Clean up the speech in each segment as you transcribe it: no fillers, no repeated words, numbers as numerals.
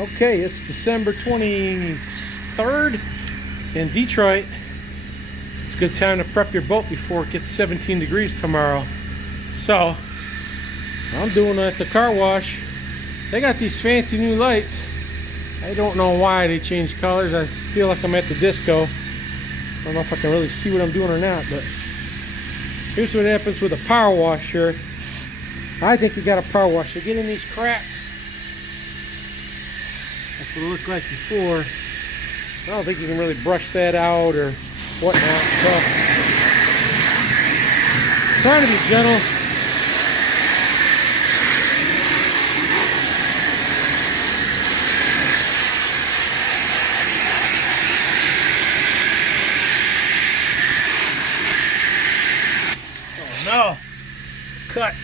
Okay, it's December 23rd in Detroit. It's a good time to prep your boat before it gets 17 degrees tomorrow. So, I'm doing it at the car wash. They got these fancy new lights. I don't know why they changed colors. I feel like I'm at the disco. I don't know if I can really see what I'm doing or not, but here's what happens with a power washer. I think you got a power wash. You get in these cracks. That's what it looked like before. I don't think you can really brush that out or whatnot. So, trying to be gentle. Oh no! Cut.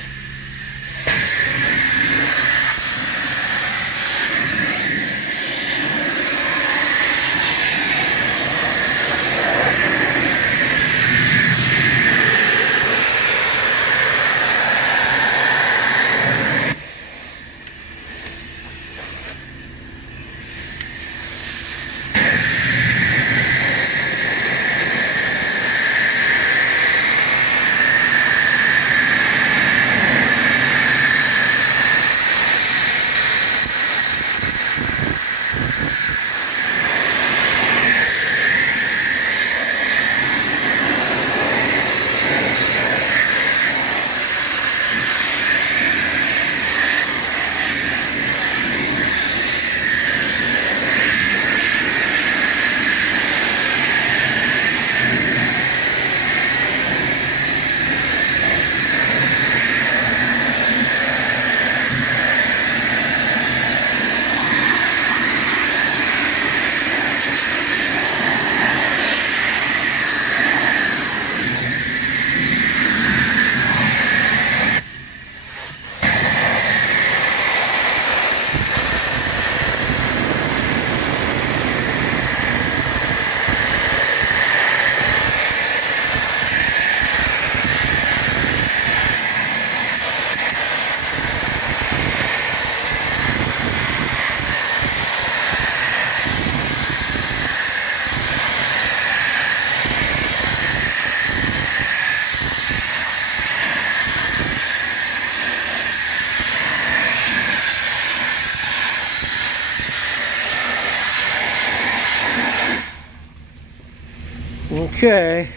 Okay,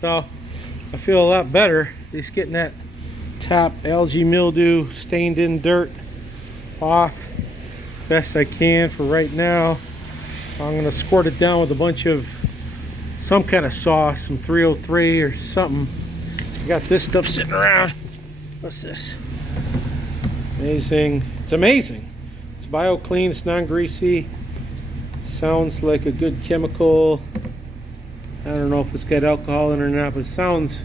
so I feel a lot better. At least getting that top algae mildew stained in dirt off best I can for right now. I'm gonna squirt it down with a bunch of some kind of sauce, some 303 or something. I got this stuff sitting around. What's this? Amazing. It's amazing. It's bio-clean, it's non-greasy. Sounds like a good chemical. I don't know if it's got alcohol in it or not, but it sounds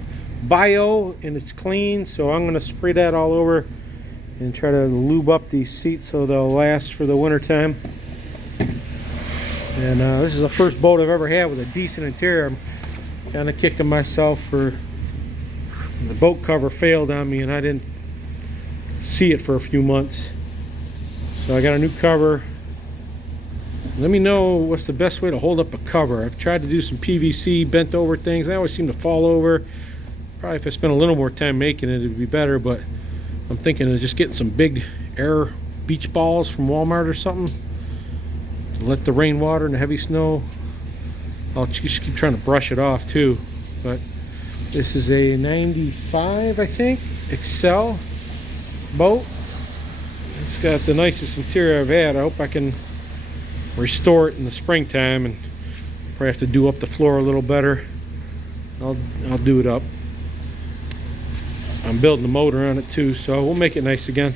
bio and it's clean. So I'm gonna spray that all over and try to lube up these seats so they'll last for the winter time. And this is the first boat I've ever had with a decent interior. I'm kind of kicking myself for the boat cover failed on me and I didn't see it for a few months. So I got a new cover. Let me know what's the best way to hold up a cover. I've tried to do some PVC bent over things. They always seem to fall over. Probably if I spent a little more time making it, it'd be better, but I'm thinking of just getting some big air beach balls from Walmart or something to let the rainwater and the heavy snow. I'll just keep trying to brush it off too. But this is a 95, I think, Excel boat. It's got the nicest interior I've had. I hope I can restore it in the springtime and probably have to do up the floor a little better. I'll do it up. I'm building the motor on it too, so we'll make it nice again.